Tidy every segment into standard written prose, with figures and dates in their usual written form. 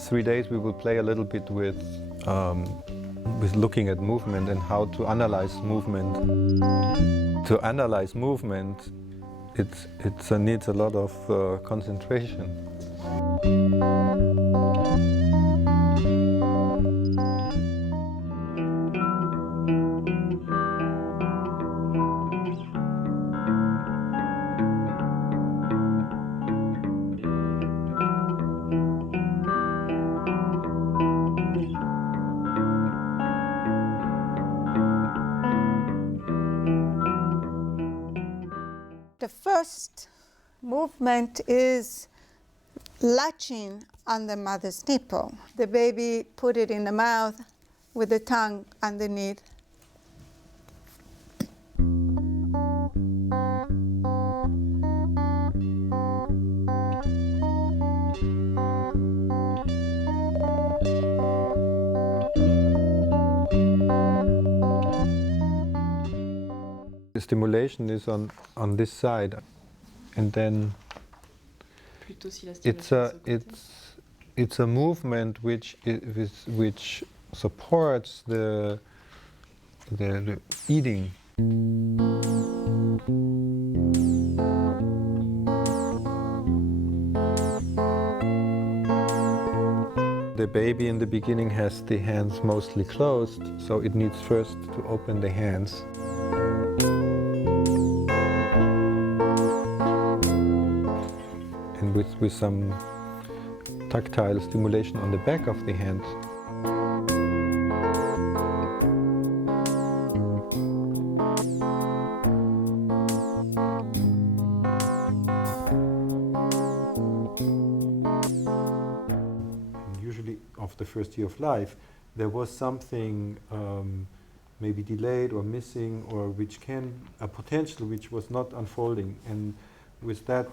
these 3 days we will play a little bit with looking at movement and how to analyze movement. To analyze movement, it needs a lot of concentration. The first movement is latching on the mother's nipple. The baby put it in the mouth with the tongue underneath. The stimulation is on this side, and then it's a movement which supports the eating. The baby in the beginning has the hands mostly closed, so it needs first to open the hands. And with some tactile stimulation on the back of the hand. Usually of the first year of life, there was something maybe delayed or missing, or which can a potential which was not unfolding, and with that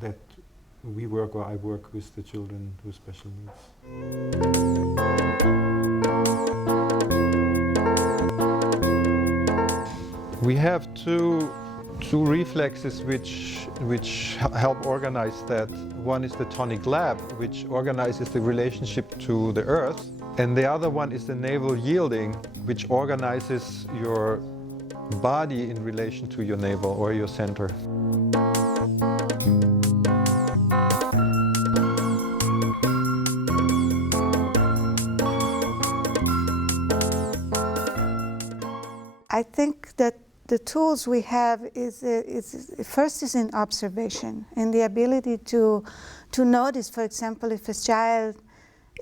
that we work, or I work with the children with special needs. We have two reflexes which help organize that. One is the tonic lap, which organizes the relationship to the earth, and the other one is the navel yielding, which organizes your body in relation to your navel or your center. I think that the tools we have is first is in observation and the ability to notice, for example, if a child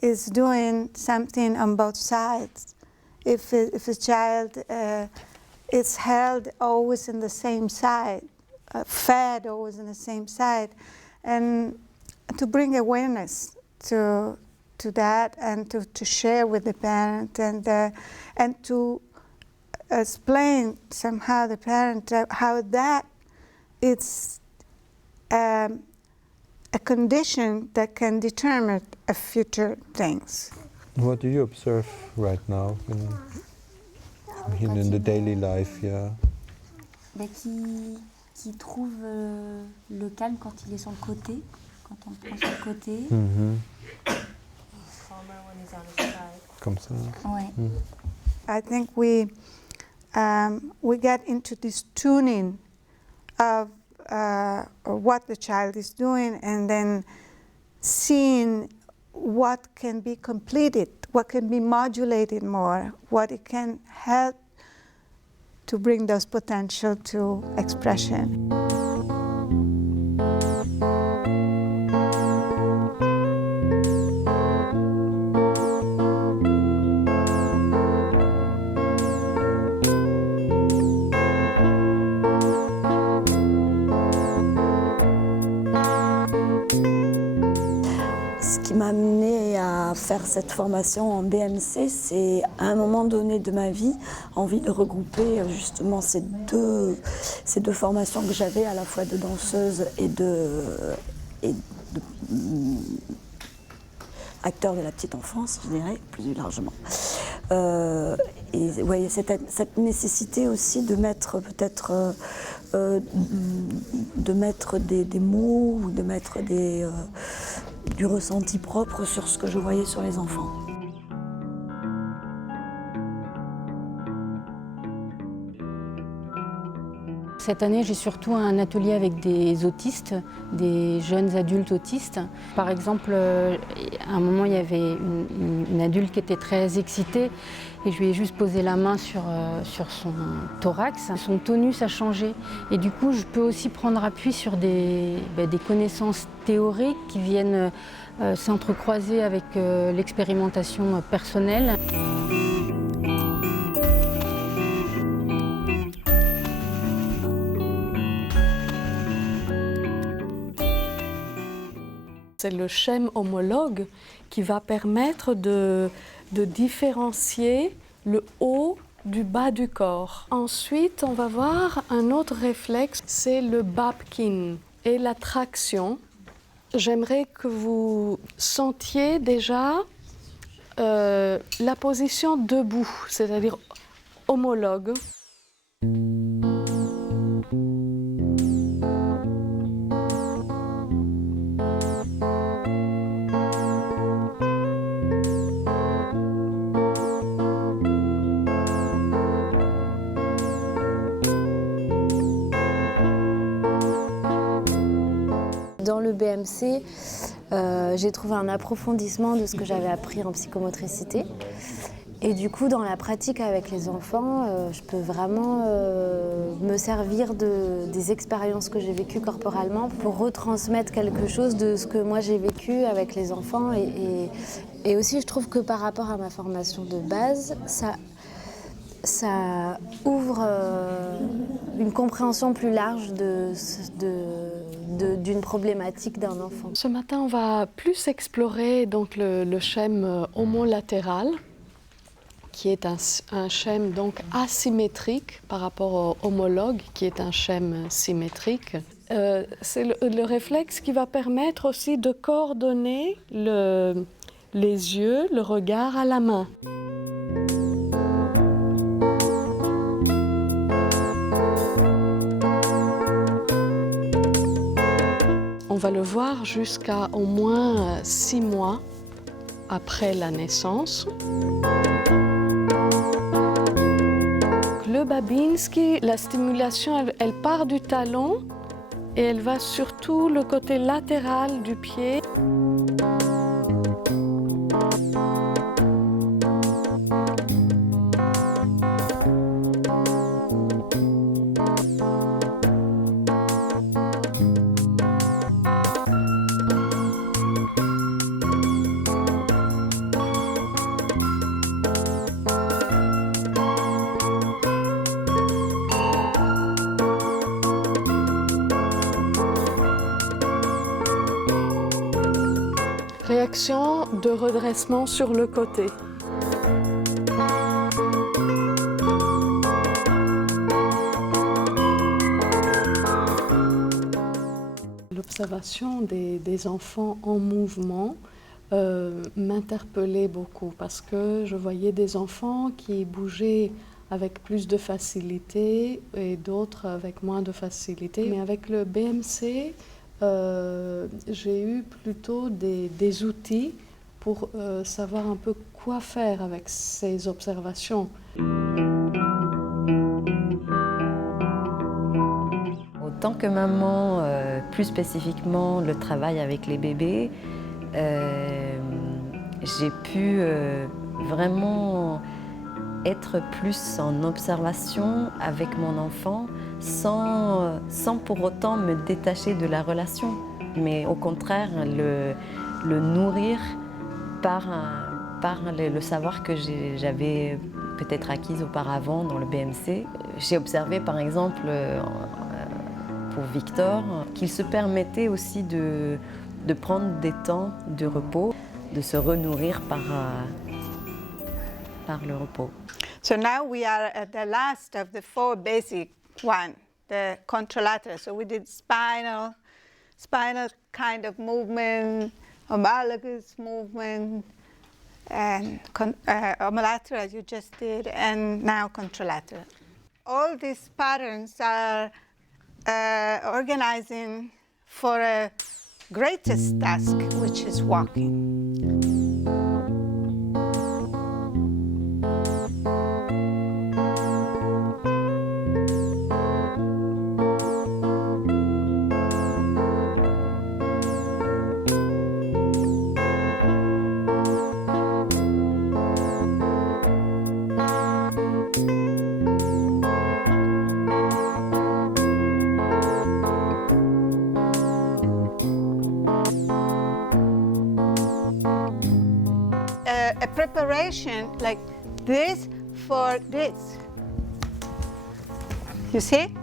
is doing something on both sides, if a child is held always in the same side, fed always in the same side, and to bring awareness to that, and to share with the parent, and to explain somehow the parent how that it's a condition that can determine a future things. What do you observe right now in the daily life? Yeah. Qui trouve le calme quand il est sur le côté, quand on le prend sur le côté. Comme ça. Ouais. I think we get into this tuning of what the child is doing, and then seeing what can be completed, what can be modulated more, what it can help to bring those potential to expression. Ce qui m'a amené à faire cette formation en BMC, c'est à un moment donné de ma vie, envie de regrouper justement ces deux formations que j'avais, à la fois de danseuse et de acteur de la petite enfance, je dirais, plus largement. Et ouais, cette nécessité aussi de mettre peut-être des mots, ou de mettre du ressenti propre sur ce que je voyais sur les enfants. Cette année, j'ai surtout un atelier avec des autistes, des jeunes adultes autistes. Par exemple, à un moment, il y avait une adulte qui était très excitée et je lui ai juste posé la main sur son thorax. Son tonus a changé et du coup, je peux aussi prendre appui sur des connaissances théoriques qui viennent s'entrecroiser avec l'expérimentation personnelle. C'est le schème homologue qui va permettre de différencier le haut du bas du corps. Ensuite, on va voir un autre réflexe, c'est le Babkin et la traction. J'aimerais que vous sentiez déjà la position debout, c'est-à-dire homologue. Dans le BMC, j'ai trouvé un approfondissement de ce que j'avais appris en psychomotricité. Et du coup, dans la pratique avec les enfants, je peux vraiment me servir des expériences que j'ai vécues corporellement pour retransmettre quelque chose de ce que moi j'ai vécu avec les enfants. Et aussi, je trouve que par rapport à ma formation de base, ça ouvre une compréhension plus large d'une problématique d'un enfant. Ce matin, on va plus explorer donc le schème homolatéral, qui est un schème donc asymétrique par rapport au homologue, qui est un schème symétrique. C'est le réflexe qui va permettre aussi de coordonner les yeux, le regard à la main. On va le voir jusqu'à au moins 6 mois après la naissance. Le Babinski, la stimulation, elle part du talon et elle va surtout le côté latéral du pied. Réaction de redressement sur le côté. L'observation des enfants en mouvement m'interpellait beaucoup parce que je voyais des enfants qui bougeaient avec plus de facilité et d'autres avec moins de facilité. Mais avec le BMC, j'ai eu plutôt des outils pour savoir un peu quoi faire avec ces observations. En tant que maman, plus spécifiquement le travail avec les bébés, j'ai pu vraiment être plus en observation avec mon enfant sans pour autant me détacher de la relation, mais au contraire le nourrir par le savoir que j'avais peut-être acquis auparavant dans le BMC. J'ai observé par exemple pour Victor qu'il se permettait aussi de prendre des temps de repos, de se renourrir par le repos. So now we are at the last of the 4 basic one, the contralateral. So we did spinal kind of movement, homologous movement, and homolateral you just did, and now contralateral. All these patterns are organizing for a greatest task, which is walking. A preparation like this for this. You see?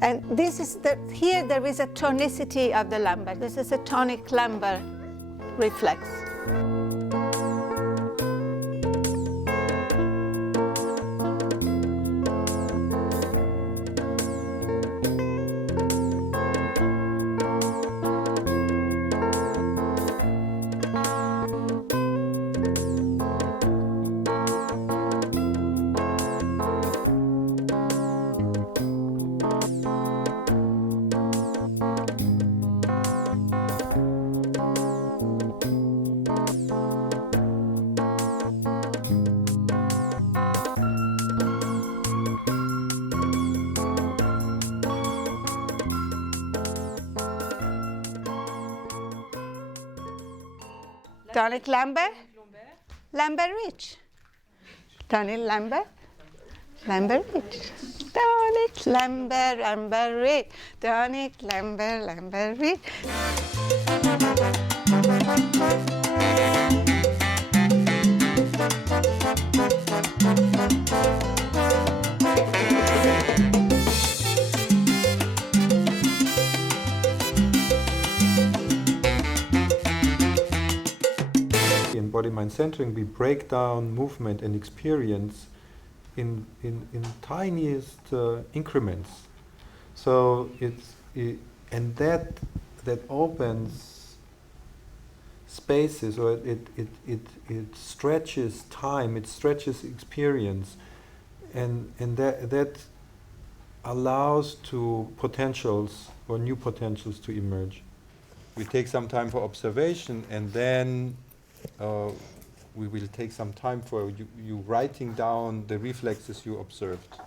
And this is here there is a tonicity of the lumbar. This is a tonic lumbar reflex. Tonic lumbar, lumbar ridge. Tonic lumbar, lumbar ridge. Tonic lumbar, lumbar ridge. Tonic lumbar, lumbar ridge. In body-mind centering, we break down movement and experience in tiniest increments. So and that opens spaces, or it stretches time, it stretches experience, and that allows to potentials or new potentials to emerge. We take some time for observation, and then we will take some time for you writing down the reflexes you observed.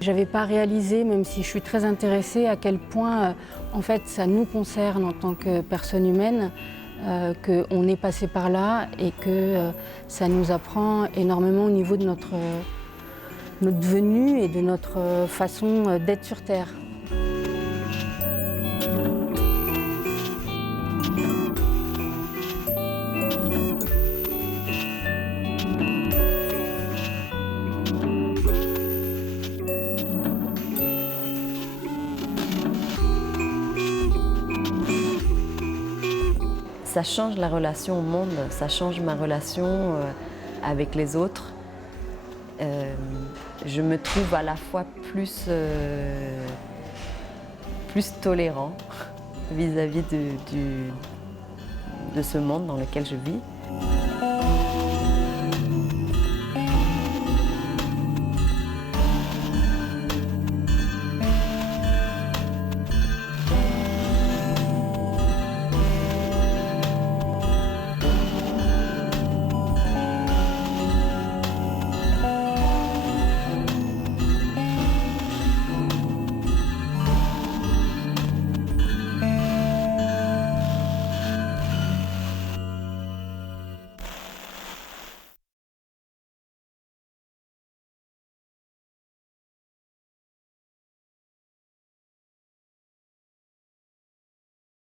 J'avais pas réalisé, même si je suis très intéressée, à quel point en fait ça nous concerne en tant que personne humaine, qu'on est passé par là et que ça nous apprend énormément au niveau de notre venue et de notre façon d'être sur Terre. Ça change la relation au monde, ça change ma relation avec les autres. Je me trouve à la fois plus tolérant vis-à-vis de ce monde dans lequel je vis.